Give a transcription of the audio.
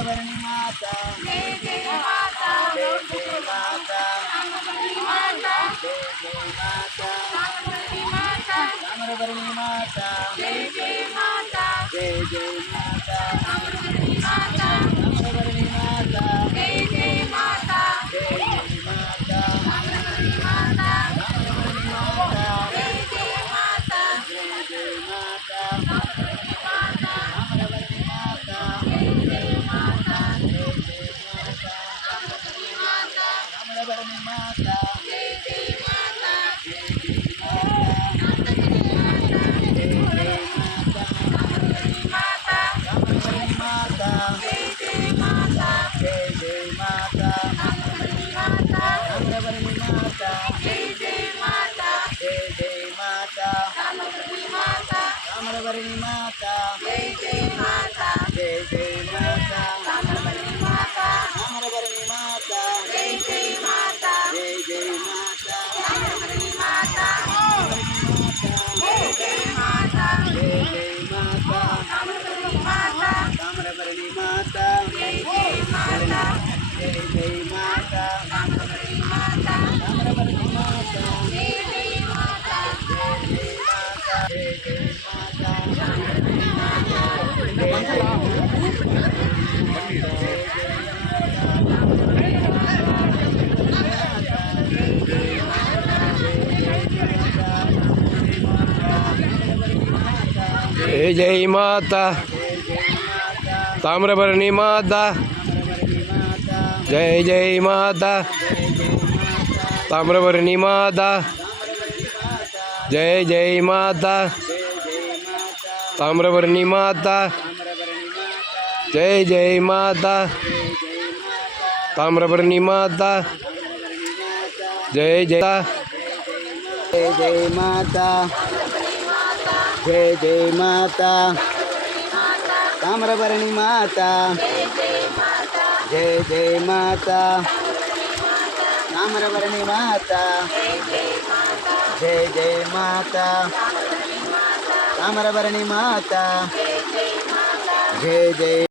ताम्रबरणी माता जय जय माता जय जय माता ताम्रबरणी माता ताम्रबरणी माता जय जय माता जय जय माता ताम्रबरणी माता ताम्रबरणी माता जय जय माता जय जय माता ताम्रबरणी माता ताम्रबरणी माता जय जय माता जय जय माता ताम्रबरणी माता ताम्रबरणी माता जय जय माता जय जय माता ताम्रबरणी माता ताम्रबरणी माता जय जय माता जय जय माता ताम्रबरणी माता जय जय माता ताम्रबरणी माता ताम्रबरणी माता जय जय माता जय जय माता ताम्रबरणी माता ताम्रबरणी माता जय जय माता जय जय माता ताम्रबरणी माता ताम्रबरणी माता जय जय माता जय जय माता ताम्रबरणी माता ताम्रबरणी माता जय जय माता जय जय माता ताम्रबरणी माता ताम्रबरणी माता जय जय माता जय जय माता ताम्रबरणी माता ताम्रबरणी माता जय जय माता जय जय माता ताम्रबरणी माता ताम्रबरणी माता जय जय माता जय जय माता जय जय माता ताम्रबरणी माता जय जय जय जय माता ताम्रबरणी माता जय जय माता ताम्रबरणी माता जय जय माता ताम्रबरणी माता जय जय माता ताम्रबरणी माता जय जय जय जय माता जय जय माता ताम्रबरणी माता जय जय माता ताम्रबरणी माता जय जय माता ताम्रबरणी माता जय जय